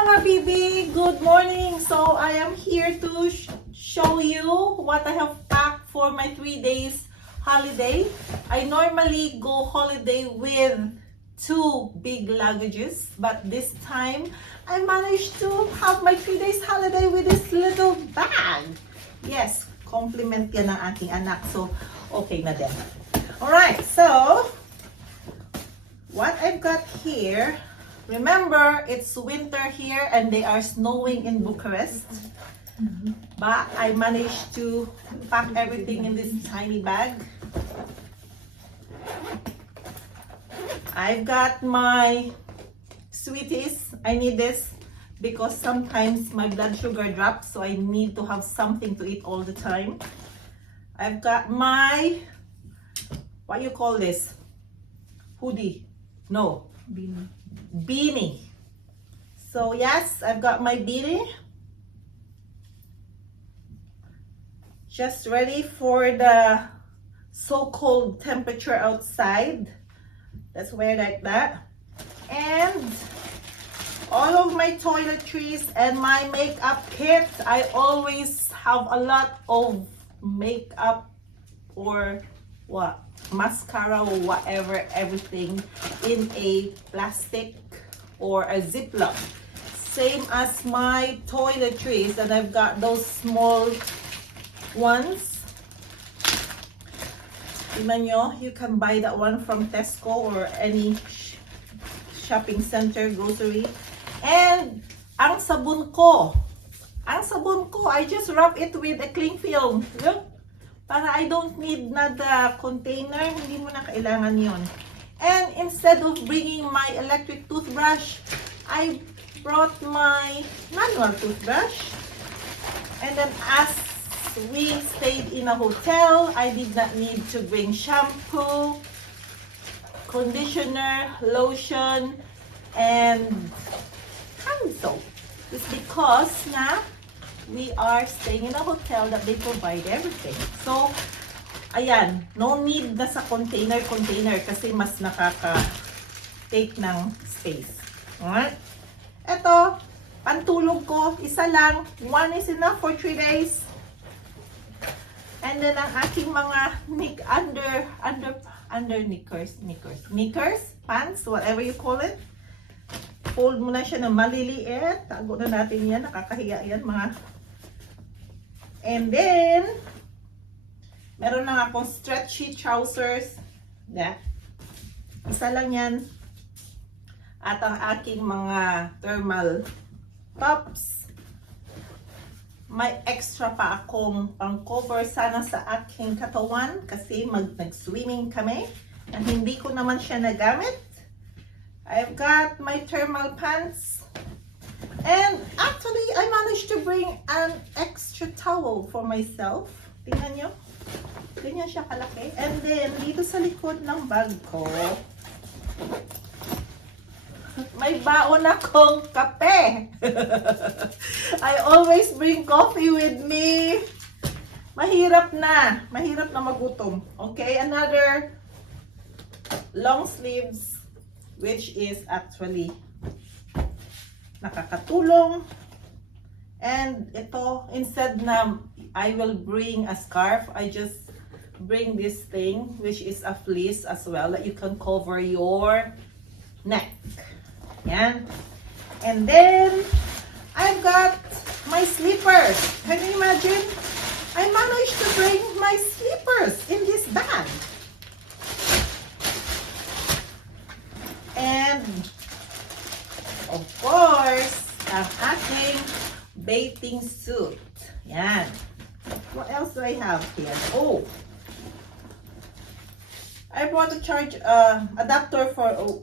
mga bibi! Good morning! So, I am here to show you what I have packed for my 3 days holiday. I normally go holiday with 2 big luggages, but this time, I managed to have my 3 days holiday with this little bag. Yes, compliment yan ng aking anak. So, okay na din. Alright, so, what I've got here, remember, it's winter here and they are snowing in Bucharest. But I managed to pack everything in this tiny bag. I've got my sweeties. I need this because sometimes my blood sugar drops, so I need to have something to eat all the time. I've got my, what you call this? Hoodie. No. Beanie. So yes, I've got my beanie. Just ready for the so-cold temperature outside. Let's wear like that. And all of my toiletries and my makeup kit. I always have a lot of makeup or what? Mascara or whatever, everything in a plastic or a Ziploc. Same as my toiletries, and I've got those small ones. Tingnan nyo, you can buy that one from Tesco or any shopping center, grocery. And ang sabon ko, I just wrap it with a cling film. Look. Para I don't need na the container, hindi mo na kailangan yon. And instead of bringing my electric toothbrush, I brought my manual toothbrush. And then as we stayed in a hotel, I did not need to bring shampoo, conditioner, lotion, and hand soap. It's because na we are staying in a hotel that they provide everything. So, ayan, no need na sa container kasi mas nakaka-take ng space. Alright? Ito, pantulog ko, isa lang. One is enough for 3 days. And then ang aking mga knickers, pants, whatever you call it. Fold mo na siya na maliliit. Tago na natin yan, nakakahiya yan mga. And then, meron lang akong stretchy trousers. Yeah. Isa lang yan. At ang aking mga thermal tops. May extra pa akong pang-cover sana sa aking katawan kasi nag-swimming kami. And hindi ko naman siya nagamit. I've got my thermal pants. And actually, I managed to bring an extra towel for myself. Tingnan nyo. Ganyan siya kalaki. And then, dito sa likod ng bag ko, may baon akong kape. I always bring coffee with me. Mahirap na magutom. Okay, another long sleeves, which is actually nakakatulong. And ito, instead na I will bring a scarf, I just bring this thing, which is a fleece as well, that you can cover your neck. Yan. And then, I've got my slippers. Can you imagine? I managed to bring my slippers in this bag. And, of course, ang aking bathing suit. Yan. What else do I have here? Oh, I brought a charge adapter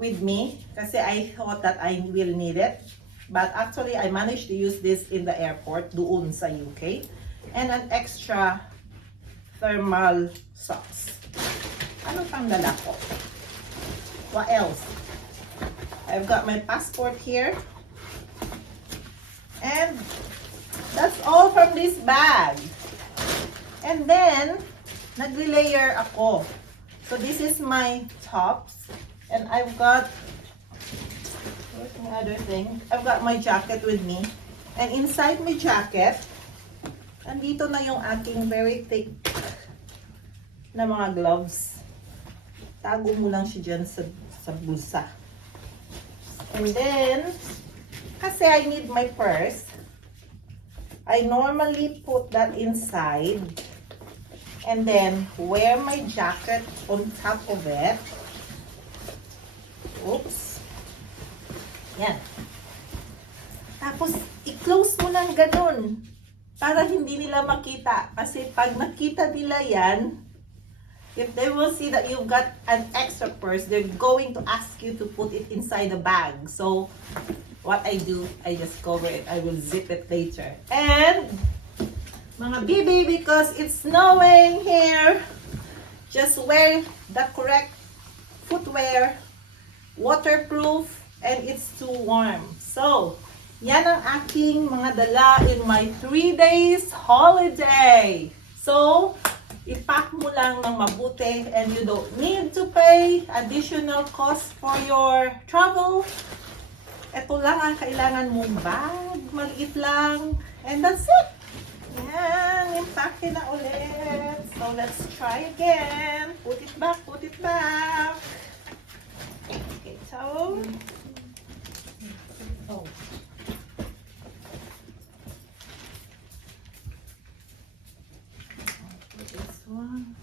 with me kasi I thought that I will need it. But actually, I managed to use this in the airport doon sa UK. And an extra thermal socks. Ano pang dala ko? What else? I've got my passport here. And that's all from this bag. And then, nagre-layer ako. So this is my tops. And I've got, where's other thing. I've got my jacket with me. And inside my jacket, andito na yung aking very thick na mga gloves. Tago mo lang siya dyan sa bulsa. And then, kasi I need my purse, I normally put that inside and then wear my jacket on top of it. Oops. Yan. Tapos, i-close mo lang ganun para hindi nila makita. Kasi pag nakita nila yan, if they will see that you've got an extra purse, they're going to ask you to put it inside the bag. So, what I do, I just cover it. I will zip it later. And, mga bibi, because it's snowing here, just wear the correct footwear, waterproof, and it's too warm. So, yan ang aking mga dala in my 3 days holiday. So, ipack mo lang ng mabuti and you don't need to pay additional cost for your travel. Ito lang ang kailangan mong bag. Maliit lang. And that's it. Yan. Impake na ulit. So, let's try again. Put it back. Put it back. Okay, so. Oh. Put this one.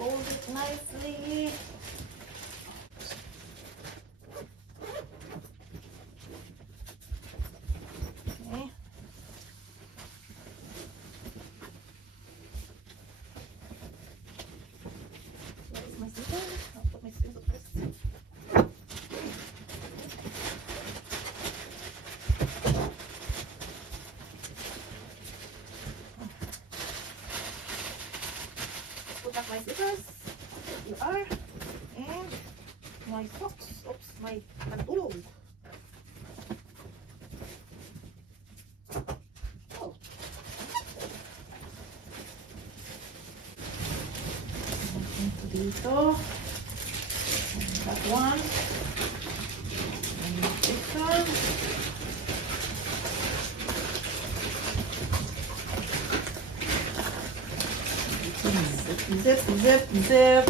Fold it nicely. Okay. Where is my scissors? I'll put my scissors first. Put up my scissors. There you are. And my socks. Oops, my pantulog. Oh. Ito dito. That one. And this one. Zip, zip, zip.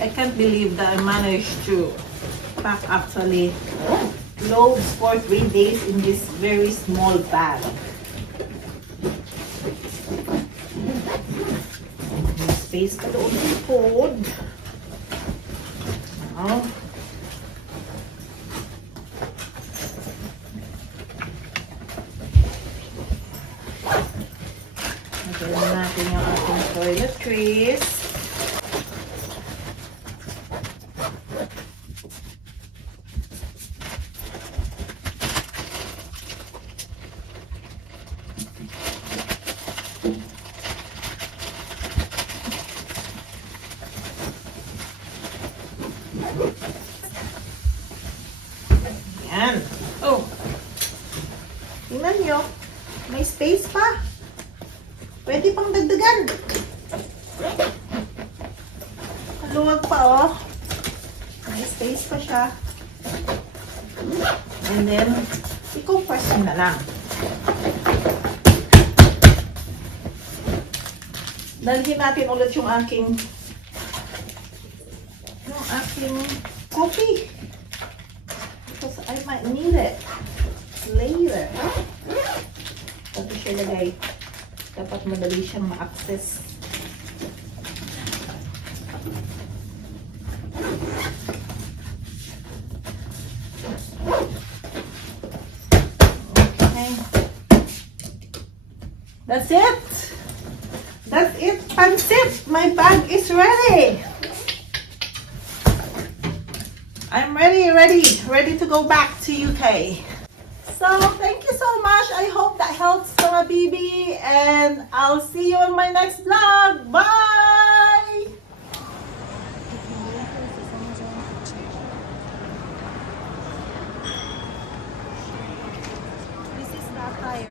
I can't believe that I managed to pack actually loads for 3 days in this very small bag. May space pa doon sa food. Now, nagawa natin yung ating toiletries. Yan. Oh. Tingnan nyo. May space pa. Pwede pang dagdagan. Kaluwag pa, oh. May space pa siya. And then, i-compress nyo na lang. Dalhin natin ulit yung aking coffee. Because I might need it later. Pati siya lagay. Dapat madali siyang ma-access. Okay. That's it. That's it. Pansit. My bag is ready. I'm ready to go back to UK. So, thank you so much much. I hope that helps mga bibi. And I'll see you on my next vlog.